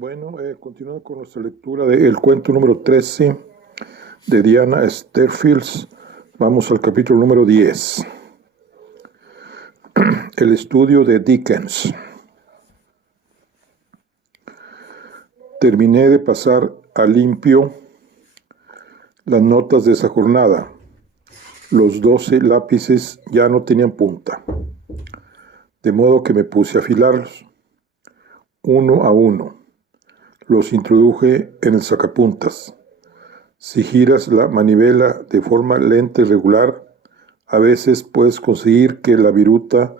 Continuando con nuestra lectura del cuento número 13 de Diana Sterfield, vamos al capítulo número 10. El estudio de Dickens. Terminé de pasar a limpio las notas de esa jornada. Los 12 lápices ya no tenían punta, de modo que me puse a afilarlos, uno a uno. Los introduje en el sacapuntas. Si giras la manivela de forma lenta y regular, a veces puedes conseguir que la viruta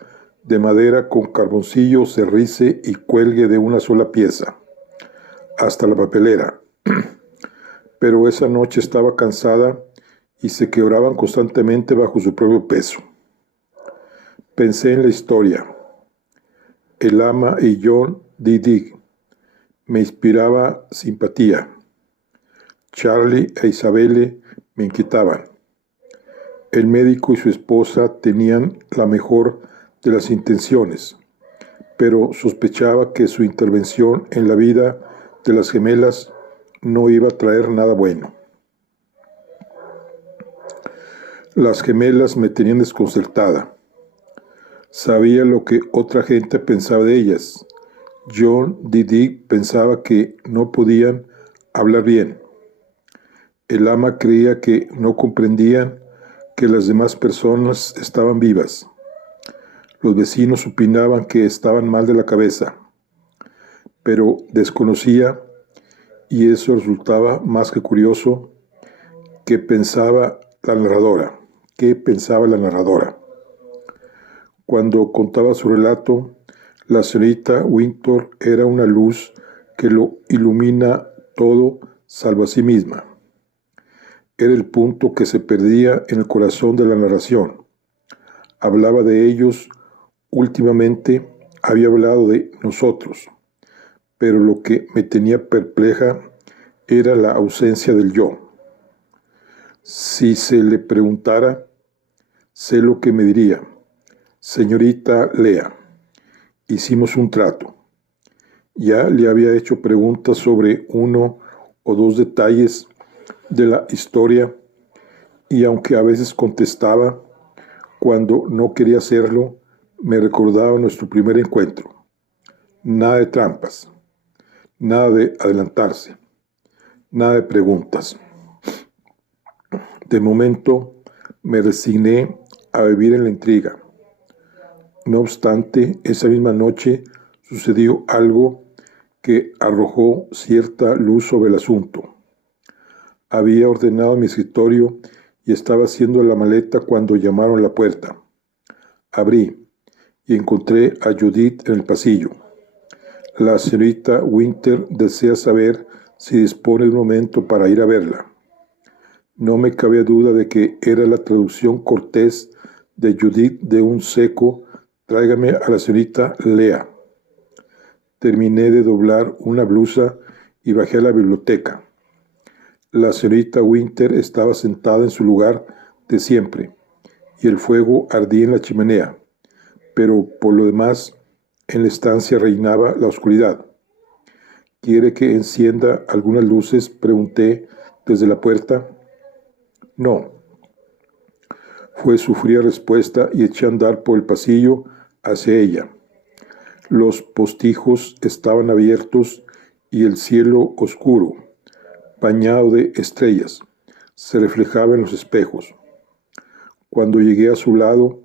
de madera con carboncillo se rice y cuelgue de una sola pieza, hasta la papelera. Pero esa noche estaba cansada y se quebraban constantemente bajo su propio peso. Pensé en la historia. El ama y John D. me inspiraba simpatía. Charlie e Isabelle me inquietaban. El médico y su esposa tenían la mejor de las intenciones, pero sospechaba que su intervención en la vida de las gemelas no iba a traer nada bueno. Las gemelas me tenían desconcertada. Sabía lo que otra gente pensaba de ellas. John D. pensaba que no podían hablar bien. El ama creía que no comprendían que las demás personas estaban vivas. Los vecinos opinaban que estaban mal de la cabeza, pero desconocía, y eso resultaba más que curioso, qué pensaba la narradora. Cuando contaba su relato, la señorita Winter era una luz que lo ilumina todo salvo a sí misma. Era el punto que se perdía en el corazón de la narración. Hablaba de ellos, últimamente había hablado de nosotros, pero lo que me tenía perpleja era la ausencia del yo. Si se le preguntara, sé lo que me diría: señorita Lea, hicimos un trato. Ya le había hecho preguntas sobre uno o dos detalles de la historia, y aunque a veces contestaba, cuando no quería hacerlo, me recordaba nuestro primer encuentro. Nada de trampas, nada de adelantarse, nada de preguntas. De momento me resigné a vivir en la intriga. No obstante, esa misma noche sucedió algo que arrojó cierta luz sobre el asunto. Había ordenado mi escritorio y estaba haciendo la maleta cuando llamaron a la puerta. Abrí y encontré a Judith en el pasillo. La señorita Winter desea saber si dispone de un momento para ir a verla. No me cabía duda de que era la traducción cortés de Judith de un seco: tráigame a la señorita Lea. Terminé de doblar una blusa y bajé a la biblioteca. La señorita Winter estaba sentada en su lugar de siempre, y el fuego ardía en la chimenea, pero por lo demás, en la estancia reinaba la oscuridad. ¿Quiere que encienda algunas luces?, pregunté desde la puerta. No, fue su fría respuesta, y eché a andar por el pasillo hacia ella. Los postijos estaban abiertos y el cielo oscuro, bañado de estrellas, se reflejaba en los espejos. Cuando llegué a su lado,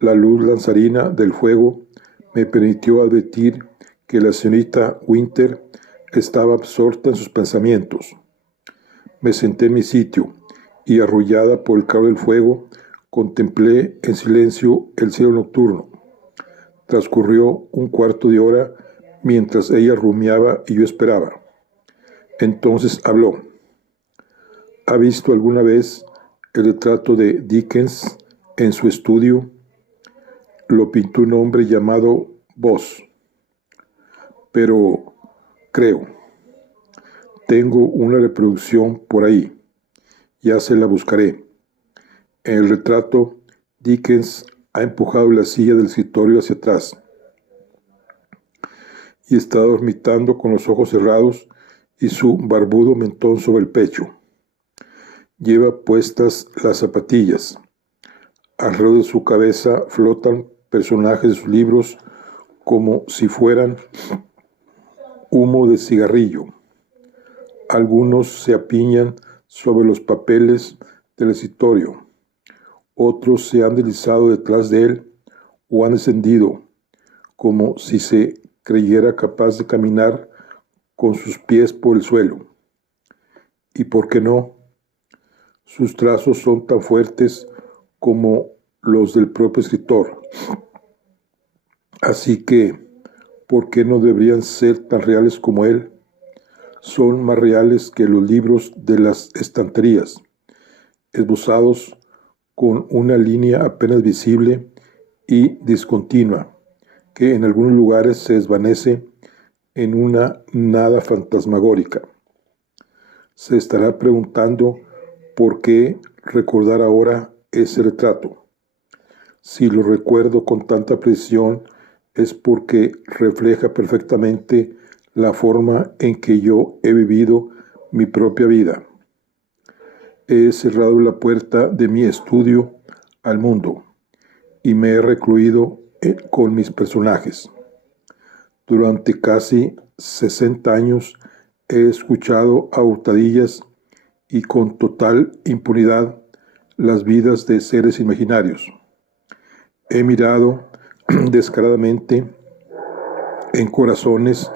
la luz lanzarina del fuego me permitió advertir que la señorita Winter estaba absorta en sus pensamientos. Me senté en mi sitio y, arrullada por el calor del fuego, contemplé en silencio el cielo nocturno. Transcurrió un cuarto de hora mientras ella rumiaba y yo esperaba. Entonces habló. ¿Ha visto alguna vez el retrato de Dickens en su estudio? Lo pintó un hombre llamado Voss. Pero creo. Tengo una reproducción por ahí. Ya se la buscaré. En el retrato, Dickens ha empujado la silla del escritorio hacia atrás. y está dormitando con los ojos cerrados y su barbudo mentón sobre el pecho. Lleva puestas las zapatillas. Alrededor de su cabeza flotan personajes de sus libros como si fueran humo de cigarrillo. Algunos se apiñan sobre los papeles del escritorio. Otros se han deslizado detrás de él o han descendido, como si se creyera capaz de caminar con sus pies por el suelo. ¿Y por qué no? Sus trazos son tan fuertes como los del propio escritor. Así que, ¿por qué no deberían ser tan reales como él? Son más reales que los libros de las estanterías, esbozados con una línea apenas visible y discontinua, que en algunos lugares se desvanece en una nada fantasmagórica. Se estará preguntando por qué recordar ahora ese retrato. Si lo recuerdo con tanta precisión es porque refleja perfectamente la forma en que yo he vivido mi propia vida. He cerrado la puerta de mi estudio al mundo y me he recluido con mis personajes. Durante casi 60 años he escuchado a hurtadillas y con total impunidad las vidas de seres imaginarios. He mirado descaradamente en corazones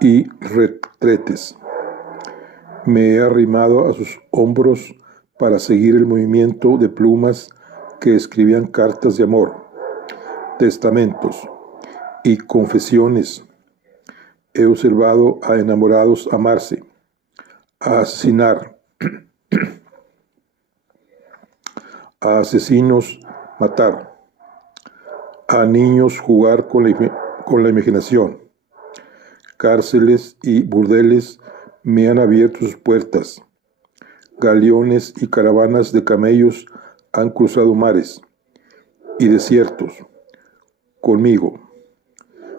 y retretes. Me he arrimado a sus hombros para seguir el movimiento de plumas que escribían cartas de amor, testamentos y confesiones. He observado a enamorados amarse, a asesinar, a asesinos matar, a niños jugar con la imaginación. Cárceles y burdeles me han abierto sus puertas. Galeones y caravanas de camellos han cruzado mares y desiertos conmigo.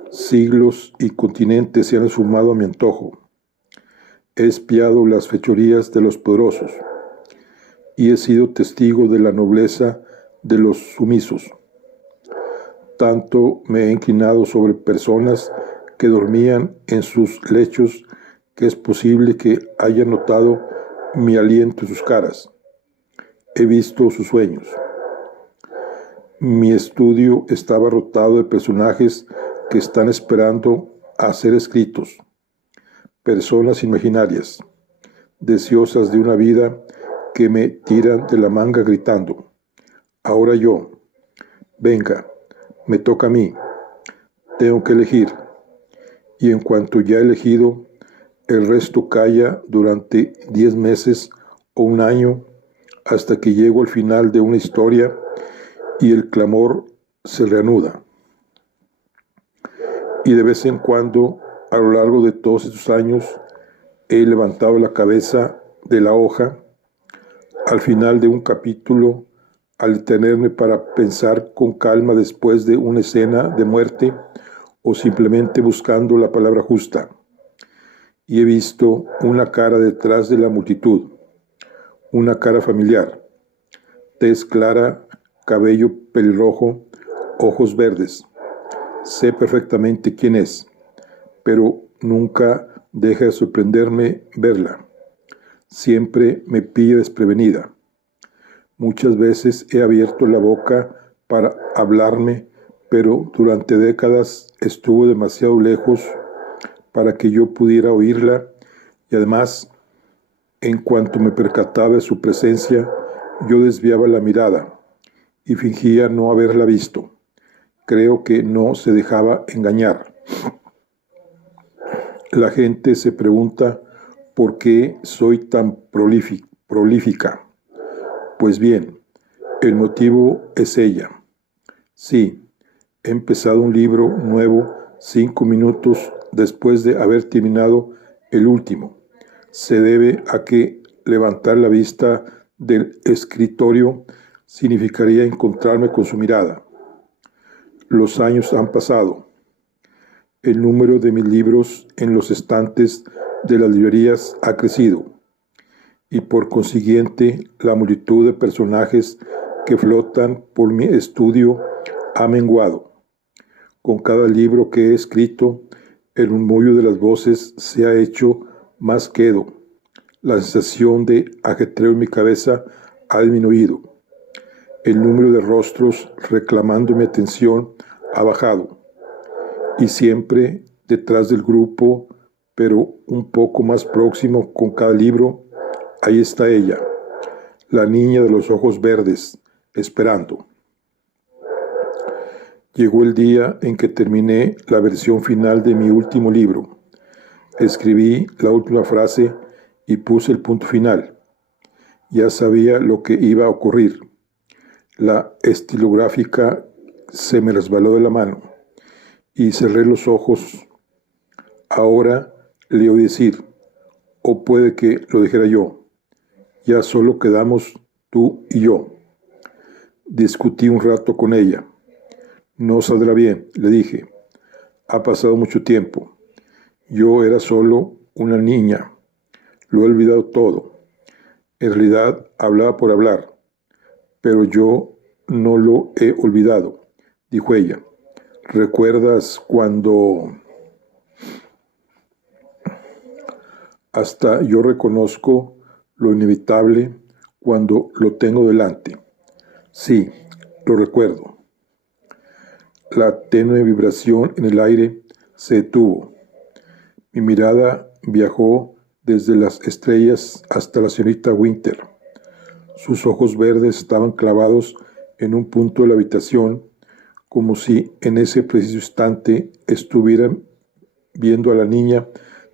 Siglos y continentes se han sumado a mi antojo. He espiado las fechorías de los poderosos y he sido testigo de la nobleza de los sumisos. Tanto me he inclinado sobre personas que dormían en sus lechos que es posible que haya notado mi aliento en sus caras. He visto sus sueños. Mi estudio está abarrotado de personajes que están esperando a ser escritos. Personas imaginarias, deseosas de una vida que me tiran de la manga gritando: ahora yo, venga, me toca a mí, tengo que elegir. Y en cuanto ya he elegido, el resto calla durante 10 meses o un año hasta que llego al final de una historia y el clamor se reanuda. Y de vez en cuando, a lo largo de todos estos años, he levantado la cabeza de la hoja al final de un capítulo, al detenerme para pensar con calma después de una escena de muerte o simplemente buscando la palabra justa. Y he visto una cara detrás de la multitud, una cara familiar, tez clara, cabello pelirrojo, ojos verdes. Sé perfectamente quién es, pero nunca deja de sorprenderme verla. Siempre me pilla desprevenida. Muchas veces he abierto la boca para hablarme, pero durante décadas estuvo demasiado lejos para que yo pudiera oírla, y además, en cuanto me percataba de su presencia, yo desviaba la mirada y fingía no haberla visto. Creo que no se dejaba engañar. La gente se pregunta por qué soy tan prolífica. Pues bien, el motivo es ella. Sí, he empezado un libro nuevo 5 minutos después de haber terminado el último. Se debe a que levantar la vista del escritorio significaría encontrarme con su mirada. Los años han pasado. El número de mis libros en los estantes de las librerías ha crecido, y por consiguiente la multitud de personajes que flotan por mi estudio ha menguado. Con cada libro que he escrito, el murmullo de las voces se ha hecho más quedo. La sensación de ajetreo en mi cabeza ha disminuido. El número de rostros reclamando mi atención ha bajado. Y siempre detrás del grupo, pero un poco más próximo con cada libro, ahí está ella, la niña de los ojos verdes, esperando. Llegó el día en que terminé la versión final de mi último libro. Escribí la última frase y puse el punto final. Ya sabía lo que iba a ocurrir. La estilográfica se me resbaló de la mano y cerré los ojos. Ahora le oí decir, o puede que lo dijera yo, ya solo quedamos tú y yo. Discutí un rato con ella. No saldrá bien, le dije. Ha pasado mucho tiempo. Yo era solo una niña. Lo he olvidado todo. En realidad hablaba por hablar, pero yo no lo he olvidado, dijo ella. ¿Recuerdas cuando... Hasta yo reconozco lo inevitable cuando lo tengo delante. Sí, lo recuerdo. La tenue vibración en el aire se detuvo. Mi mirada viajó desde las estrellas hasta la señorita Winter. Sus ojos verdes estaban clavados en un punto de la habitación, como si en ese preciso instante estuvieran viendo a la niña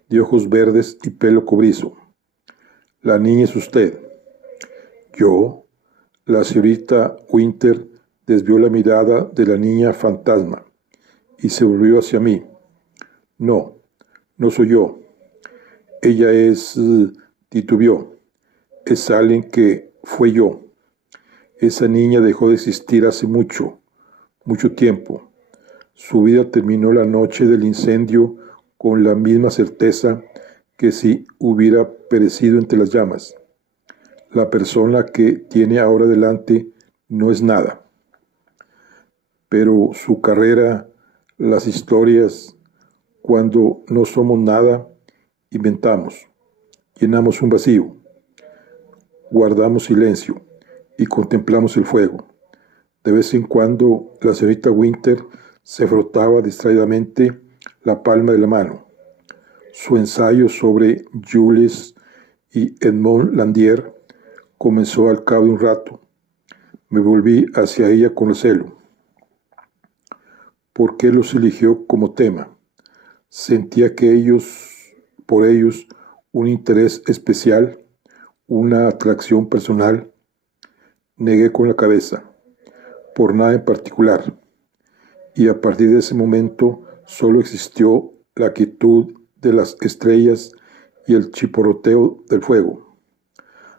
de ojos verdes y pelo cobrizo. La niña es usted. Yo, la señorita Winter, desvió la mirada de la niña fantasma y se volvió hacia mí. No, no soy yo. Ella es... titubeó. Es alguien que fue yo. Esa niña dejó de existir hace mucho tiempo. Su vida terminó la noche del incendio con la misma certeza que si hubiera perecido entre las llamas. La persona que tiene ahora delante no es nada. Pero su carrera, las historias, cuando no somos nada, inventamos, llenamos un vacío, guardamos silencio y contemplamos el fuego. De vez en cuando la señorita Winter se frotaba distraídamente la palma de la mano. Su ensayo sobre Jules y Edmond Landier comenzó al cabo de un rato. Me volví hacia ella con recelo. ¿Por qué los eligió como tema? Sentía que por ellos, un interés especial, una atracción personal. Negué con la cabeza. Por nada en particular. Y a partir de ese momento solo existió la quietud de las estrellas y el chisporroteo del fuego.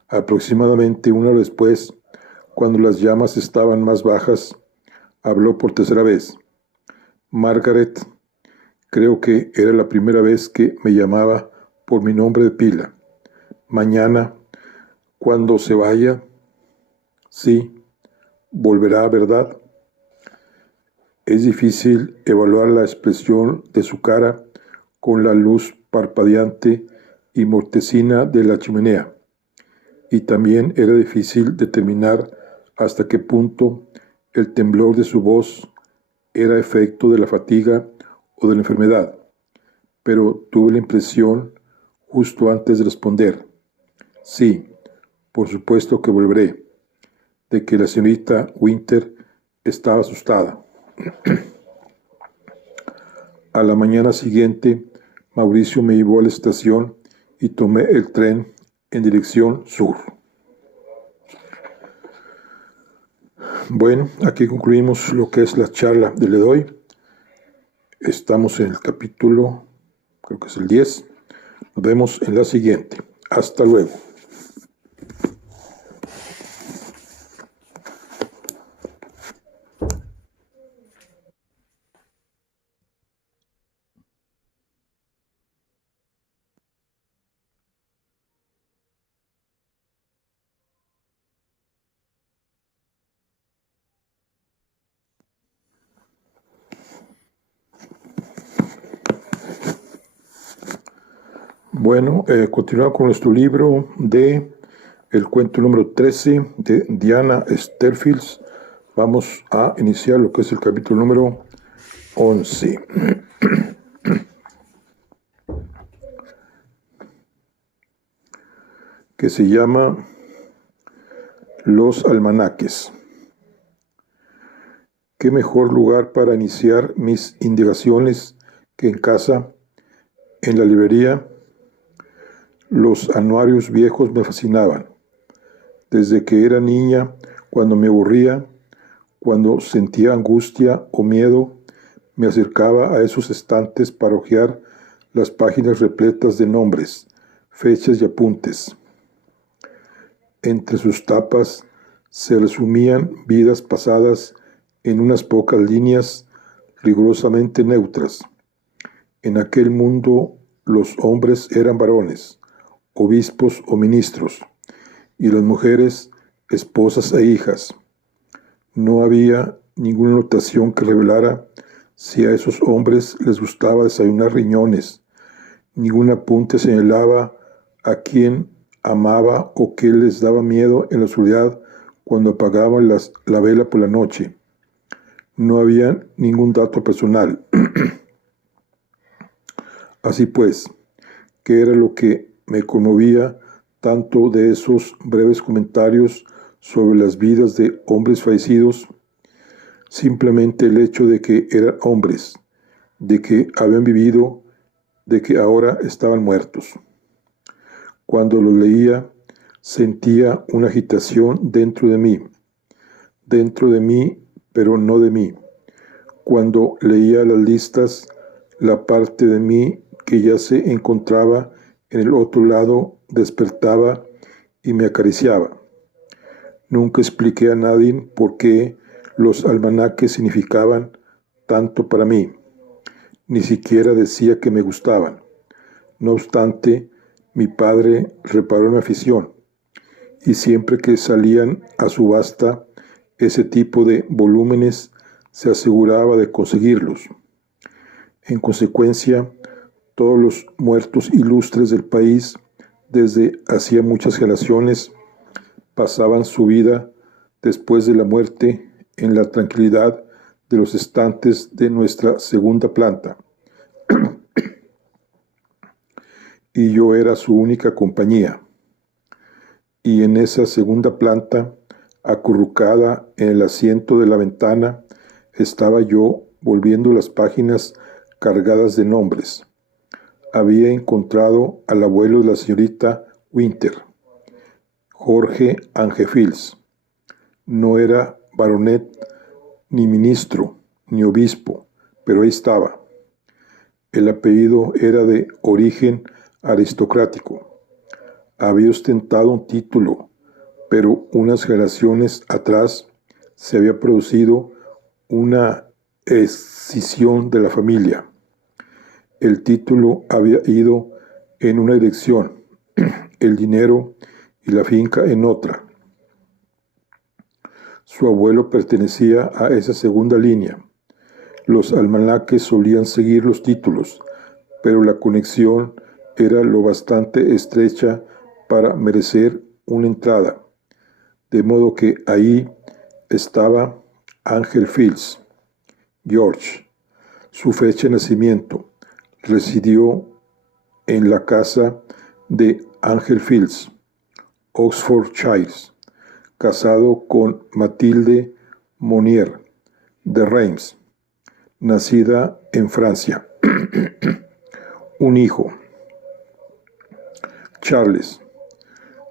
Aproximadamente una hora después, cuando las llamas estaban más bajas, habló por tercera vez. Margaret, creo que era la primera vez que me llamaba por mi nombre de pila. Mañana, cuando se vaya, sí, volverá, ¿verdad? Es difícil evaluar la expresión de su cara con la luz parpadeante y mortecina de la chimenea. Y también era difícil determinar hasta qué punto el temblor de su voz era efecto de la fatiga o de la enfermedad. Pero tuve la impresión, justo antes de responder, sí, por supuesto que volveré, de que la señorita Winter estaba asustada. A la mañana siguiente, Mauricio me llevó a la estación y tomé el tren en dirección sur. Bueno, aquí concluimos lo que es la charla de Ledoy. Estamos en el capítulo, creo que es el 10. Nos vemos en la siguiente. Hasta luego. Bueno, continuamos con nuestro libro de el cuento número 13 de Diana Sterfield. Vamos a iniciar lo que es el capítulo número 11. Que se llama Los Almanaques. ¿Qué mejor lugar para iniciar mis indagaciones que en casa, en la librería? Los anuarios viejos me fascinaban. Desde que era niña, cuando me aburría, cuando sentía angustia o miedo, me acercaba a esos estantes para hojear las páginas repletas de nombres, fechas y apuntes. Entre sus tapas se resumían vidas pasadas en unas pocas líneas rigurosamente neutras. En aquel mundo los hombres eran varones, obispos o ministros, y las mujeres esposas e hijas. No había ninguna notación que revelara si a esos hombres les gustaba desayunar riñones. Ningún apunte señalaba a quién amaba o qué les daba miedo en la oscuridad cuando apagaban la vela por la noche. No había ningún dato personal. Así pues, ¿qué era lo que me conmovía tanto de esos breves comentarios sobre las vidas de hombres fallecidos? Simplemente el hecho de que eran hombres, de que habían vivido, de que ahora estaban muertos. Cuando los leía, sentía una agitación dentro de mí, pero no de mí. Cuando leía las listas, la parte de mí que ya se encontraba en el otro lado despertaba y me acariciaba. Nunca expliqué a nadie por qué los almanaques significaban tanto para mí. Ni siquiera decía que me gustaban. No obstante, mi padre reparó en mi afición, y siempre que salían a subasta ese tipo de volúmenes, se aseguraba de conseguirlos. En consecuencia, todos los muertos ilustres del país, desde hacía muchas generaciones, pasaban su vida después de la muerte en la tranquilidad de los estantes de nuestra segunda planta. Y yo era su única compañía. Y en esa segunda planta, acurrucada en el asiento de la ventana, estaba yo volviendo las páginas cargadas de nombres. Había encontrado al abuelo de la señorita Winter, Jorge Angefils. No era baronet, ni ministro, ni obispo, pero ahí estaba. El apellido era de origen aristocrático. Había ostentado un título, pero unas generaciones atrás se había producido una escisión de la familia. El título había ido en una dirección, el dinero y la finca en otra. Su abuelo pertenecía a esa segunda línea. Los almanaques solían seguir los títulos, pero la conexión era lo bastante estrecha para merecer una entrada, de modo que ahí estaba Angefils, George. Su fecha de nacimiento. Residió en la casa de Angefils, Oxfordshire, casado con Mathilde Monnier de Reims, nacida en Francia. Un hijo, Charles.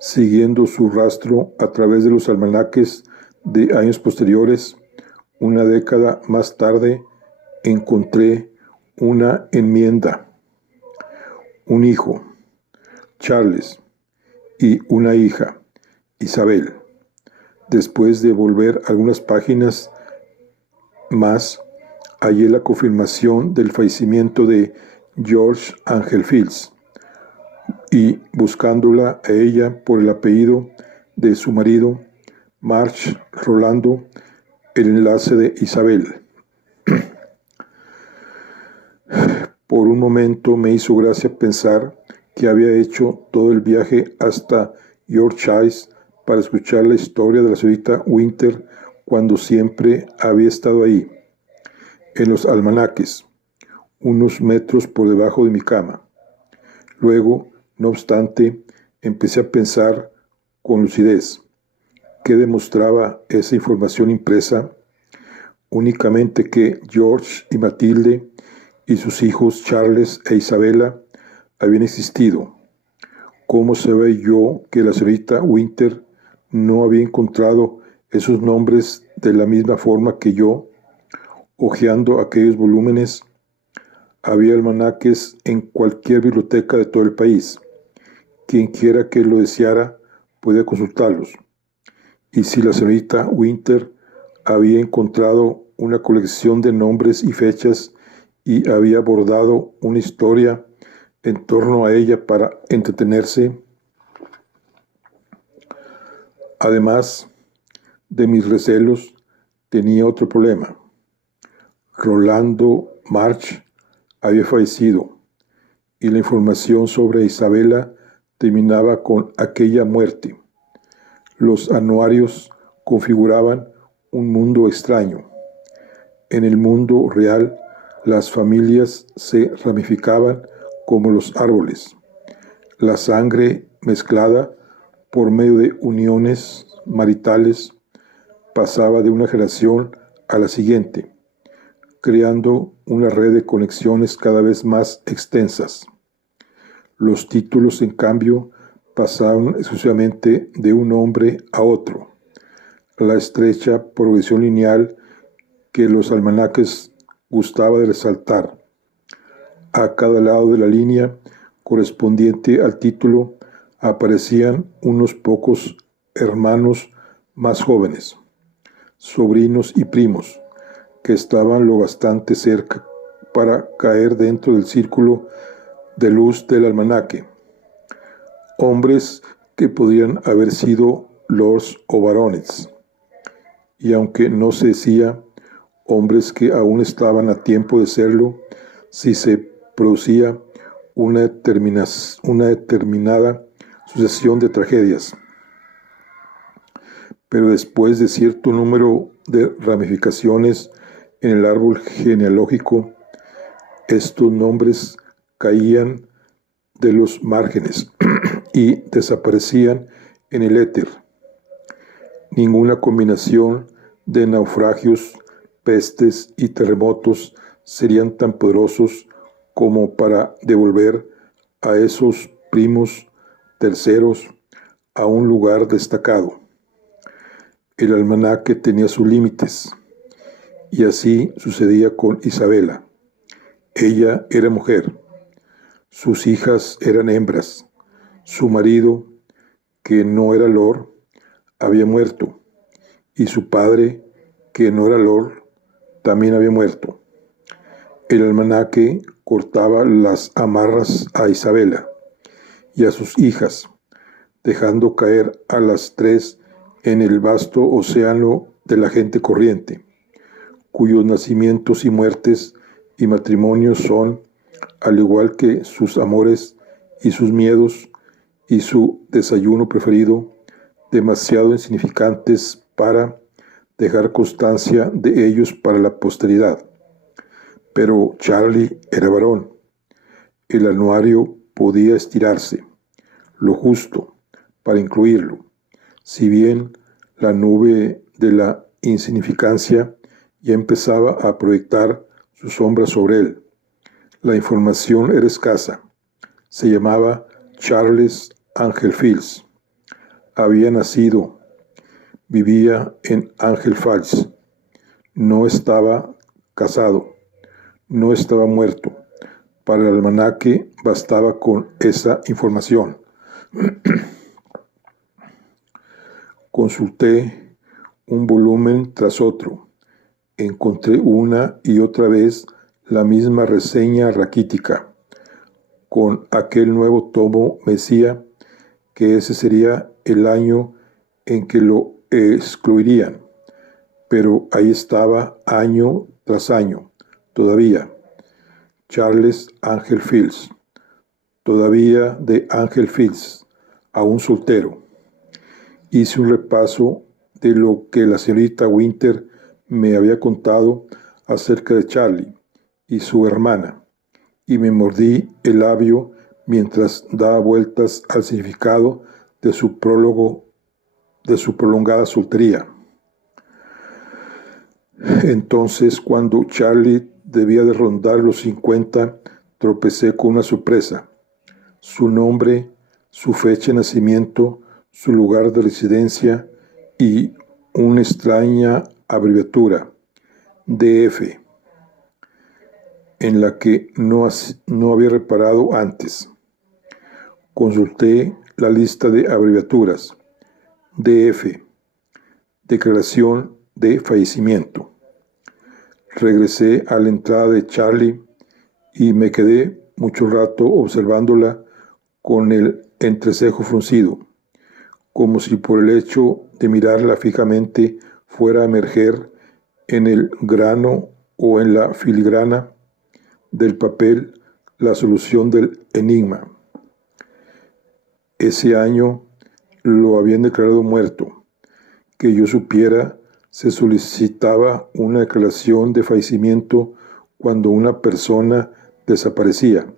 Siguiendo su rastro a través de los almanaques de años posteriores, una década más tarde encontré una enmienda. Un hijo, Charles, y una hija, Isabel. Después de volver algunas páginas más, hallé la confirmación del fallecimiento de George Angefils, y buscándola a ella por el apellido de su marido, March Rolando, el enlace de Isabel. Por un momento me hizo gracia pensar que había hecho todo el viaje hasta Yorkshire para escuchar la historia de la señorita Winter cuando siempre había estado ahí, en los almanaques, unos metros por debajo de mi cama. Luego, no obstante, empecé a pensar con lucidez. ¿Qué demostraba esa información impresa? Únicamente que George y Matilde y sus hijos Charles e Isabella habían existido. ¿Cómo sabía yo que la señorita Winter no había encontrado esos nombres de la misma forma que yo, hojeando aquellos volúmenes? Había almanaques en cualquier biblioteca de todo el país. Quien quiera que lo deseara podía consultarlos. Y si la señorita Winter había encontrado una colección de nombres y fechas y había bordado una historia en torno a ella para entretenerse, además de mis recelos, tenía otro problema. Rolando March había fallecido y la información sobre Isabella terminaba con aquella muerte. Los anuarios configuraban un mundo extraño. En el mundo real, las familias se ramificaban como los árboles. La sangre mezclada por medio de uniones maritales pasaba de una generación a la siguiente, creando una red de conexiones cada vez más extensas. Los títulos, en cambio, pasaban exclusivamente de un hombre a otro. La estrecha progresión lineal que los almanaques gustaba de resaltar. A cada lado de la línea correspondiente al título aparecían unos pocos hermanos más jóvenes, sobrinos y primos, que estaban lo bastante cerca para caer dentro del círculo de luz del almanaque. Hombres que podrían haber sido lords o barones, y aunque no se decía, hombres que aún estaban a tiempo de serlo si se producía una determinada sucesión de tragedias. Pero después de cierto número de ramificaciones en el árbol genealógico, estos nombres caían de los márgenes y desaparecían en el éter. Ninguna combinación de naufragios, pestes y terremotos serían tan poderosos como para devolver a esos primos terceros a un lugar destacado. El almanaque tenía sus límites, y así sucedía con Isabella. Ella era mujer, sus hijas eran hembras, su marido, que no era lord, había muerto, y su padre, que no era lord, también había muerto. El almanaque cortaba las amarras a Isabella y a sus hijas, dejando caer a las tres en el vasto océano de la gente corriente, cuyos nacimientos y muertes y matrimonios son, al igual que sus amores y sus miedos y su desayuno preferido, demasiado insignificantes para dejar constancia de ellos para la posteridad. Pero Charlie era varón. El anuario podía estirarse, lo justo, para incluirlo, si bien la nube de la insignificancia ya empezaba a proyectar su sombra sobre él. La información era escasa. Se llamaba Charles Angel Fields. Había nacido, vivía en Angel Falls. No estaba casado, no estaba muerto. Para el almanaque bastaba con esa información. Consulté un volumen tras otro. Encontré una y otra vez la misma reseña raquítica. Con aquel nuevo tomo me decía que ese sería el año en que lo excluirían. Pero ahí estaba año tras año, todavía. Charles Angel Fields, todavía de Ángel Fields, aún soltero. Hice un repaso de lo que la señorita Winter me había contado acerca de Charlie y su hermana, y me mordí el labio mientras daba vueltas al significado de su prólogo, de su prolongada soltería. Entonces, cuando Charlie debía de rondar los 50, tropecé con una sorpresa. Su nombre, su fecha de nacimiento, su lugar de residencia y una extraña abreviatura, DF, en la que no había reparado antes. Consulté la lista de abreviaturas. DF, Declaración de Fallecimiento. Regresé a la entrada de Charlie y me quedé mucho rato observándola con el entrecejo fruncido, como si por el hecho de mirarla fijamente fuera a emerger en el grano o en la filigrana del papel la solución del enigma. Ese año lo habían declarado muerto. Que yo supiera, se solicitaba una declaración de fallecimiento cuando una persona desaparecía,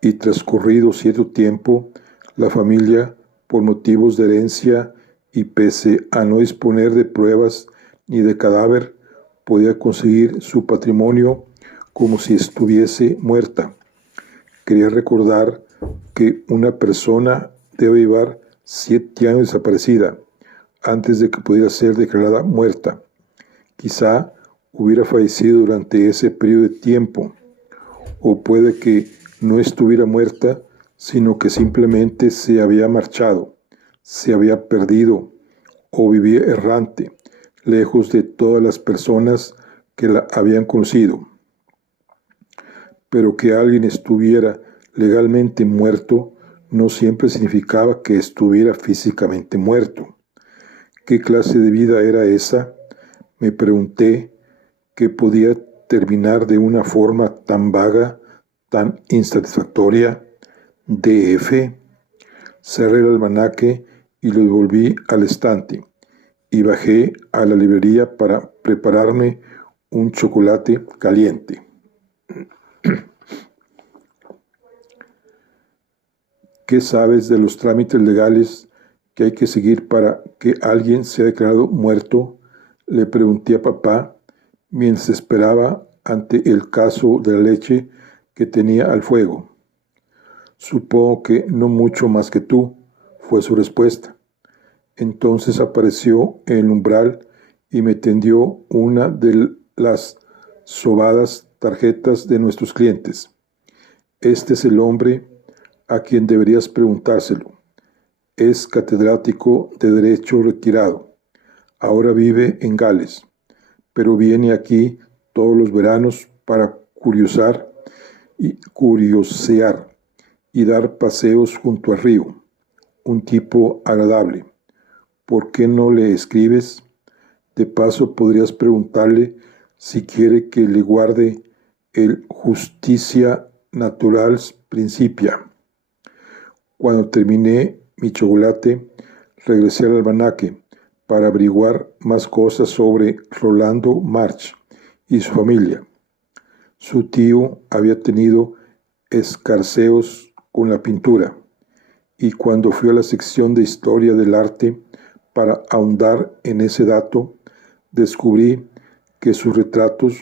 y transcurrido cierto tiempo, la familia, por motivos de herencia y pese a no disponer de pruebas ni de cadáver, podía conseguir su patrimonio como si estuviese muerta. Quería recordar que una persona debe llevar 7 años desaparecida antes de que pudiera ser declarada muerta. Quizá hubiera fallecido durante ese periodo de tiempo, o puede que no estuviera muerta, sino que simplemente se había marchado, se había perdido o vivía errante, lejos de todas las personas que la habían conocido. Pero que alguien estuviera legalmente muerto no siempre significaba que estuviera físicamente muerto. ¿Qué clase de vida era esa? Me pregunté, que podía terminar de una forma tan vaga, tan insatisfactoria. DF. Cerré el almanaque y lo devolví al estante y bajé a la librería para prepararme un chocolate caliente. ¿Qué sabes de los trámites legales que hay que seguir para que alguien sea declarado muerto? Le pregunté a papá mientras esperaba ante el caso de la leche que tenía al fuego. Supongo que no mucho más que tú, fue su respuesta. Entonces apareció en el umbral y me tendió una de las sobadas tarjetas de nuestros clientes. Este es el hombre a quien deberías preguntárselo. Es catedrático de Derecho retirado. Ahora vive en Gales, pero viene aquí todos los veranos para curiosear y dar paseos junto al río. Un tipo agradable. ¿Por qué no le escribes? De paso podrías preguntarle si quiere que le guarde el Justitia Naturals Principia. Cuando terminé mi chocolate, regresé al almanaque para averiguar más cosas sobre Rolando March y su familia. Su tío había tenido escarceos con la pintura, y cuando fui a la sección de Historia del Arte para ahondar en ese dato, descubrí que sus retratos,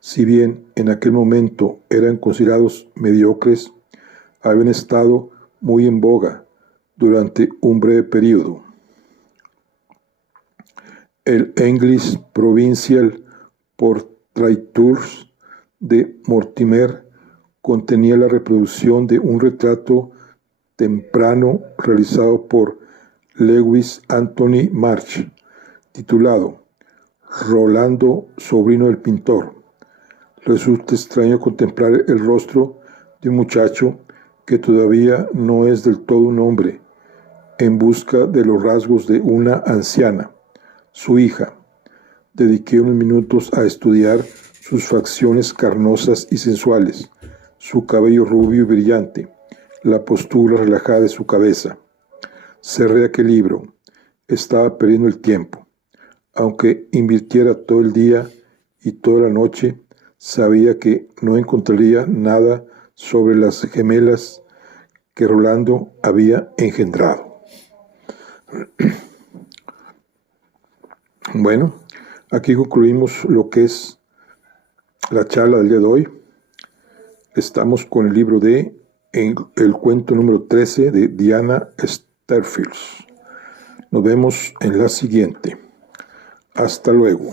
si bien en aquel momento eran considerados mediocres, habían estado muy en boga durante un breve periodo. El English Provincial Portraitures de Mortimer contenía la reproducción de un retrato temprano realizado por Lewis Anthony March, titulado Rolando, sobrino del pintor. Resulta extraño contemplar el rostro de un muchacho que todavía no es del todo un hombre, en busca de los rasgos de una anciana, su hija. Dediqué unos minutos a estudiar sus facciones carnosas y sensuales, su cabello rubio y brillante, la postura relajada de su cabeza. Cerré aquel libro. Estaba perdiendo el tiempo. Aunque invirtiera todo el día y toda la noche, sabía que no encontraría nada sobre las gemelas que Rolando había engendrado. Bueno, aquí concluimos lo que es la charla del día de hoy. Estamos con el libro de el cuento número 13 de Diana Sterfield. Nos vemos en la siguiente. Hasta luego.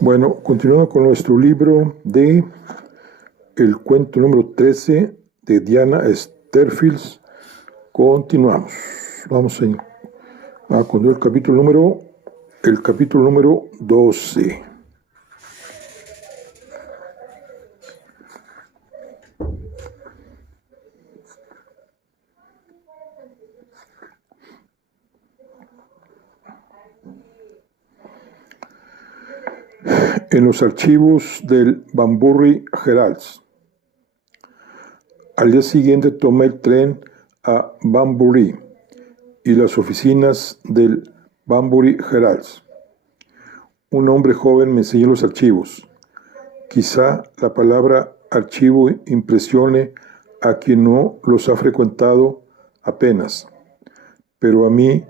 Bueno, continuando con nuestro libro de el cuento número 13 de Diana Sterfield, continuamos. Vamos a con el capítulo número 12. En los archivos del Banbury Herald. Al día siguiente tomé el tren a Banbury y las oficinas del Banbury Herald. Un hombre joven me enseñó los archivos. Quizá la palabra archivo impresione a quien no los ha frecuentado apenas, pero a mí,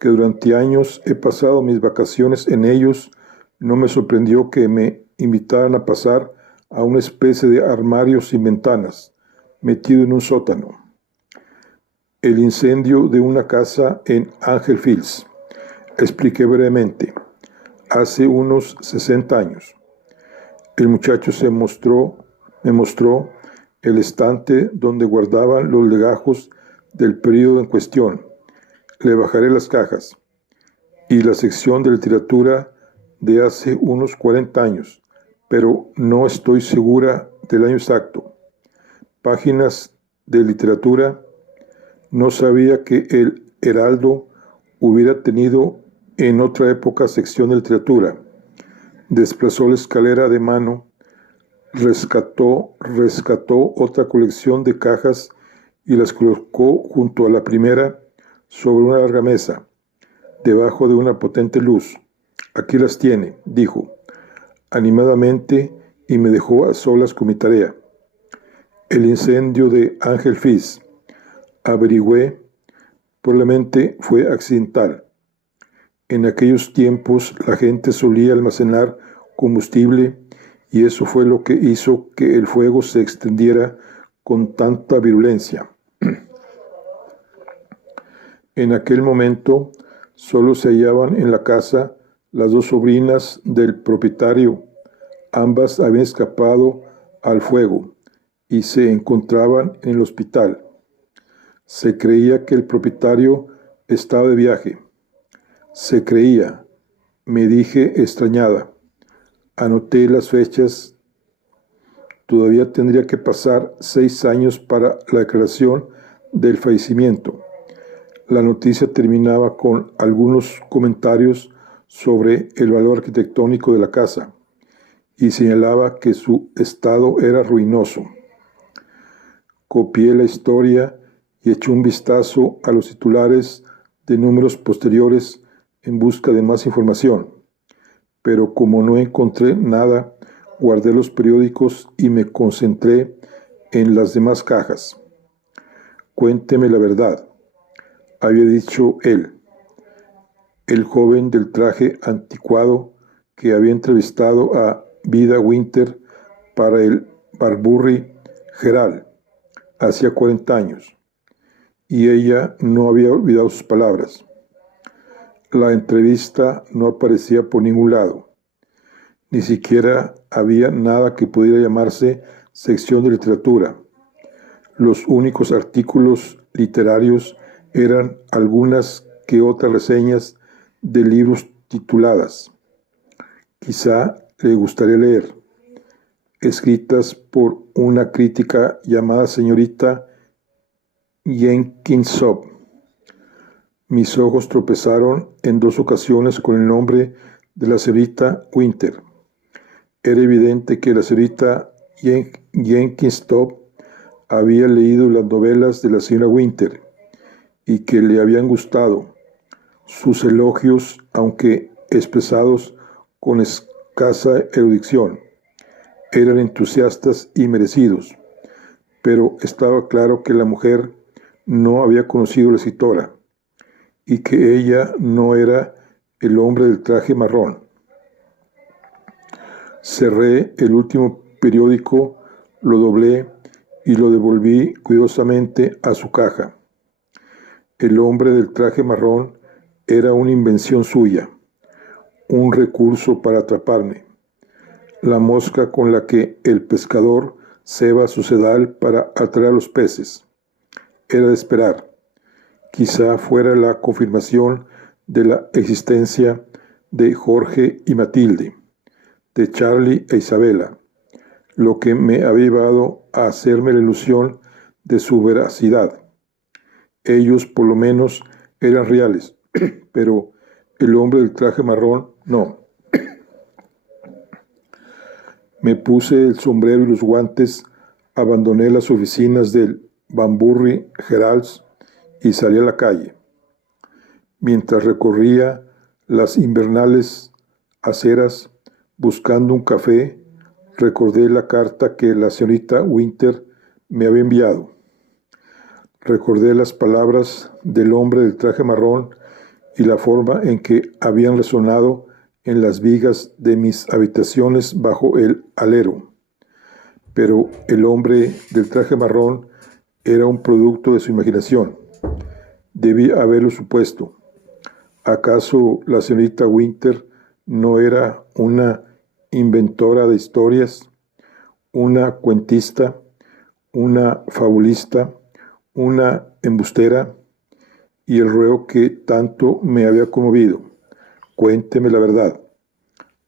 que durante años he pasado mis vacaciones en ellos, no me sorprendió que me invitaran a pasar a una especie de armario sin ventanas, metido en un sótano. El incendio de una casa en Angel Fields, expliqué brevemente, hace unos 60 años. El muchacho me mostró el estante donde guardaban los legajos del período en cuestión. Le bajaré las cajas. Y la sección de literatura de hace unos 40 años, pero no estoy segura del año exacto. Páginas de literatura. No sabía que el Heraldo hubiera tenido en otra época sección de literatura. Desplazó la escalera de mano, rescató otra colección de cajas y las colocó junto a la primera sobre una larga mesa, debajo de una potente luz. Aquí las tiene, dijo, animadamente, y me dejó a solas con mi tarea. El incendio de Angel Fields, averigüé, probablemente fue accidental. En aquellos tiempos la gente solía almacenar combustible y eso fue lo que hizo que el fuego se extendiera con tanta virulencia. En aquel momento solo se hallaban en la casa las dos sobrinas del propietario. Ambas habían escapado al fuego y se encontraban en el hospital. Se creía que el propietario estaba de viaje. Se creía, me dije extrañada. Anoté las fechas. Todavía tendría que pasar 6 años para la declaración del fallecimiento. La noticia terminaba con algunos comentarios sobre el valor arquitectónico de la casa y señalaba que su estado era ruinoso. Copié la historia y eché un vistazo a los titulares de números posteriores en busca de más información, pero como no encontré nada, guardé los periódicos y me concentré en las demás cajas. Cuénteme la verdad, había dicho él, el joven del traje anticuado que había entrevistado a Vida Winter para el Banbury Herald hacía 40 años, y ella no había olvidado sus palabras. La entrevista no aparecía por ningún lado. Ni siquiera había nada que pudiera llamarse sección de literatura. Los únicos artículos literarios eran algunas que otras reseñas de libros tituladas. Quizá le gustaría leer. escritas por una crítica llamada señorita Jenkinson. Mis ojos tropezaron en 2 ocasiones con el nombre de la señorita Winter. Era evidente que la señorita Jenkinson había leído las novelas de la señora Winter y que le habían gustado. Sus elogios, aunque expresados con escasa erudición, eran entusiastas y merecidos, pero estaba claro que la mujer no había conocido a la escritora y que ella no era el hombre del traje marrón. Cerré el último periódico, lo doblé y lo devolví cuidadosamente a su caja. El hombre del traje marrón era una invención suya, un recurso para atraparme, la mosca con la que el pescador ceba su sedal para atraer a los peces. Era de esperar. Quizá fuera la confirmación de la existencia de Jorge y Matilde, de Charlie e Isabela, lo que me había llevado a hacerme la ilusión de su veracidad. Ellos, por lo menos, eran reales, pero el hombre del traje marrón no. Me puse el sombrero y los guantes, abandoné las oficinas del Banbury Herald y salí a la calle. Mientras recorría las invernales aceras buscando un café, recordé la carta que la señorita Winter me había enviado. Recordé las palabras del hombre del traje marrón y la forma en que habían resonado en las vigas de mis habitaciones bajo el alero. Pero el hombre del traje marrón era un producto de su imaginación. Debí haberlo supuesto. ¿Acaso la señorita Winter no era una inventora de historias, una cuentista, una fabulista, una embustera? Y el ruego que tanto me había conmovido, cuénteme la verdad,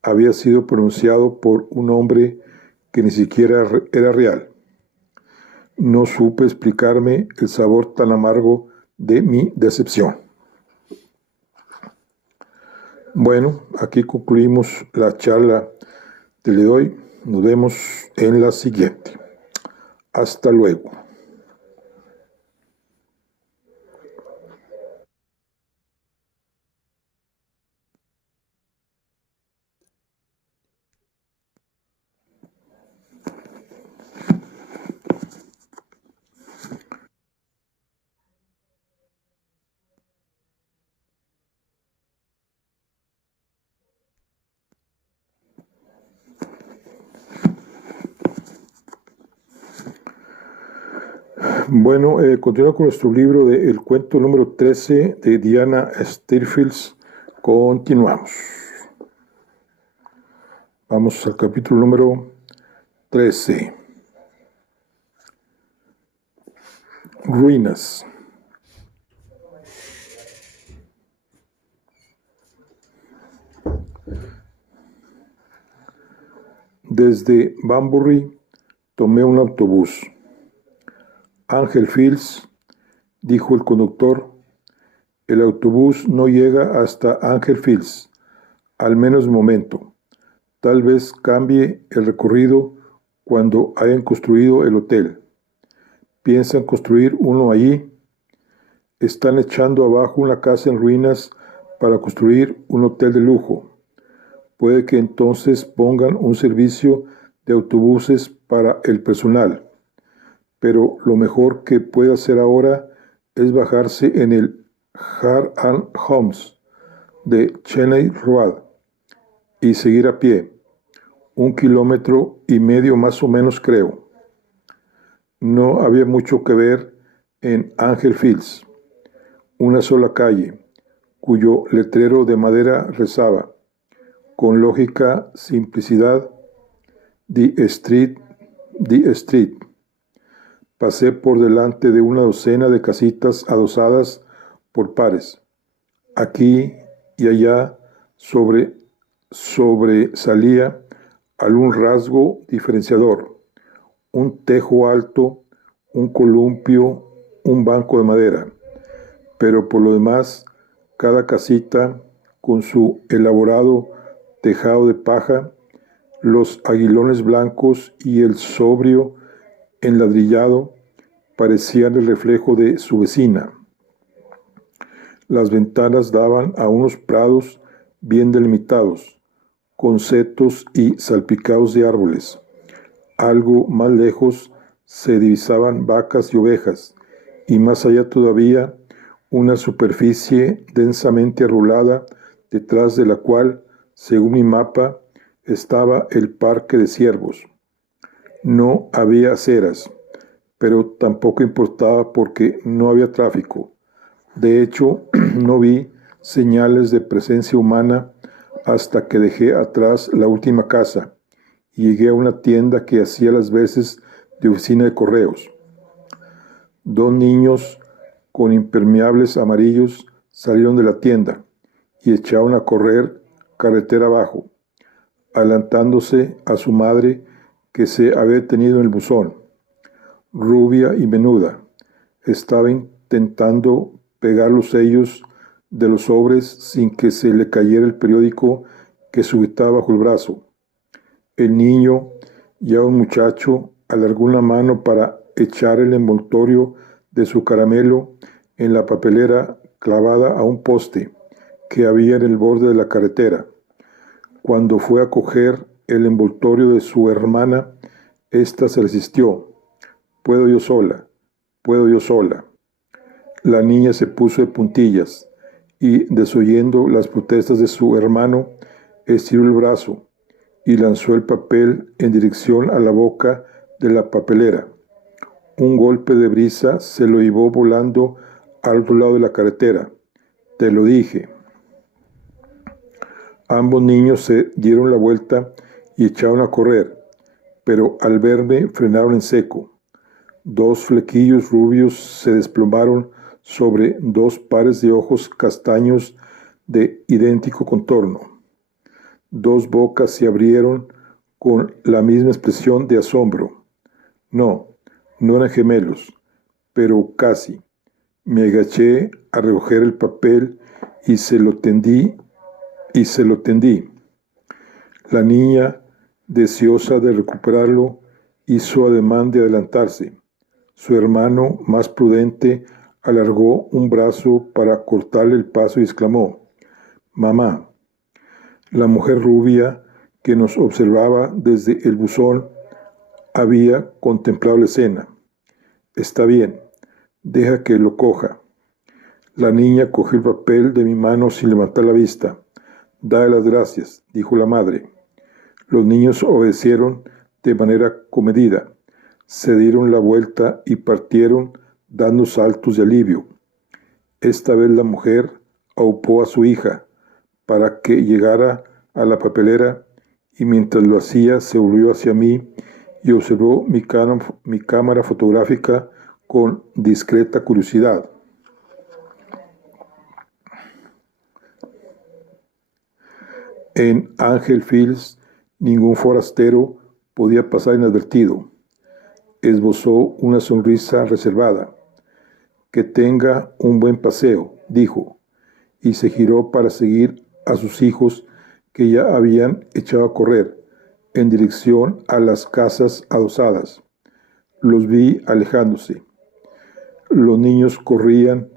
había sido pronunciado por un hombre que ni siquiera era real. No supe explicarme el sabor tan amargo de mi decepción. Bueno, aquí concluimos la charla que le doy. Nos vemos en la siguiente. Hasta luego. Bueno, continuamos con nuestro libro de El cuento número 13 de Diana Stirfields. Continuamos. Vamos al capítulo número 13. Ruinas. Desde Banbury tomé un autobús. Angel Fields, dijo el conductor, el autobús no llega hasta Angel Fields, al menos de momento. Tal vez cambie el recorrido cuando hayan construido el hotel. ¿Piensan construir uno allí? Están echando abajo una casa en ruinas para construir un hotel de lujo. Puede que entonces pongan un servicio de autobuses para el personal. Pero lo mejor que puede hacer ahora es bajarse en el Hart and Holmes de Cheney Road y seguir a pie, 1,5 kilómetros más o menos creo. No había mucho que ver en Angel Fields, una sola calle, cuyo letrero de madera rezaba, con lógica simplicidad, The Street, The Street. Pasé por delante de una docena de casitas adosadas por pares. Aquí y allá sobresalía algún rasgo diferenciador: un tejo alto, un columpio, un banco de madera. Pero por lo demás, cada casita con su elaborado tejado de paja, los aguilones blancos y el sobrio enladrillado parecían el reflejo de su vecina. Las ventanas daban a unos prados bien delimitados, con setos y salpicados de árboles. Algo más lejos se divisaban vacas y ovejas, y más allá todavía una superficie densamente arbolada, detrás de la cual, según mi mapa, estaba el parque de ciervos. No había aceras, pero tampoco importaba porque no había tráfico. De hecho, no vi señales de presencia humana hasta que dejé atrás la última casa y llegué a una tienda que hacía las veces de oficina de correos. Dos niños con impermeables amarillos salieron de la tienda y echaron a correr carretera abajo, adelantándose a su madre, que se había detenido en el buzón. Rubia y menuda, estaba intentando pegar los sellos de los sobres sin que se le cayera el periódico que sujetaba bajo el brazo. El niño, ya un muchacho, alargó una mano para echar el envoltorio de su caramelo en la papelera clavada a un poste que había en el borde de la carretera. Cuando fue a coger el envoltorio de su hermana, ésta se resistió. «Puedo yo sola, puedo yo sola». La niña se puso de puntillas y, desoyendo las protestas de su hermano, estiró el brazo y lanzó el papel en dirección a la boca de la papelera. Un golpe de brisa se lo llevó volando al otro lado de la carretera. «Te lo dije». Ambos niños se dieron la vuelta y echaron a correr, pero al verme frenaron en seco. Dos flequillos rubios se desplomaron sobre dos pares de ojos castaños de idéntico contorno. Dos bocas se abrieron con la misma expresión de asombro. No eran gemelos, pero casi. Me agaché a recoger el papel y se lo tendí. La niña, deseosa de recuperarlo, hizo ademán de adelantarse. Su hermano, más prudente, alargó un brazo para cortarle el paso y exclamó: «Mamá». La mujer rubia, que nos observaba desde el buzón, había contemplado la escena. «Está bien, deja que lo coja». La niña cogió el papel de mi mano sin levantar la vista. «Dale las gracias», dijo la madre. Los niños obedecieron de manera comedida. Se dieron la vuelta y partieron dando saltos de alivio. Esta vez la mujer aupó a su hija para que llegara a la papelera, y mientras lo hacía se volvió hacia mí y observó mi cámara fotográfica con discreta curiosidad. En Angel Fields ningún forastero podía pasar inadvertido. Esbozó una sonrisa reservada. «Que tenga un buen paseo», dijo, y se giró para seguir a sus hijos, que ya habían echado a correr en dirección a las casas adosadas. Los vi alejándose. Los niños corrían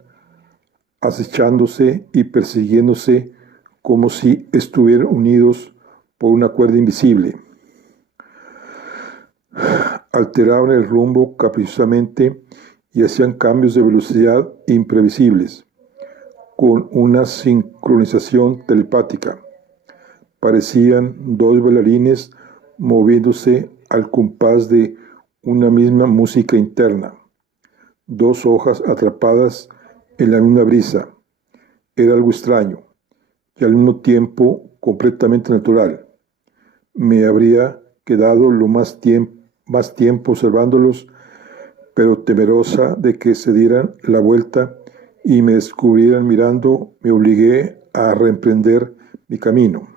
acechándose y persiguiéndose como si estuvieran unidos por una cuerda invisible. Alteraban el rumbo caprichosamente y hacían cambios de velocidad imprevisibles, con una sincronización telepática. Parecían dos bailarines moviéndose al compás de una misma música interna, dos hojas atrapadas en la misma brisa. Era algo extraño y al mismo tiempo completamente natural. Me habría quedado más tiempo observándolos, pero temerosa de que se dieran la vuelta y me descubrieran mirando, me obligué a reemprender mi camino.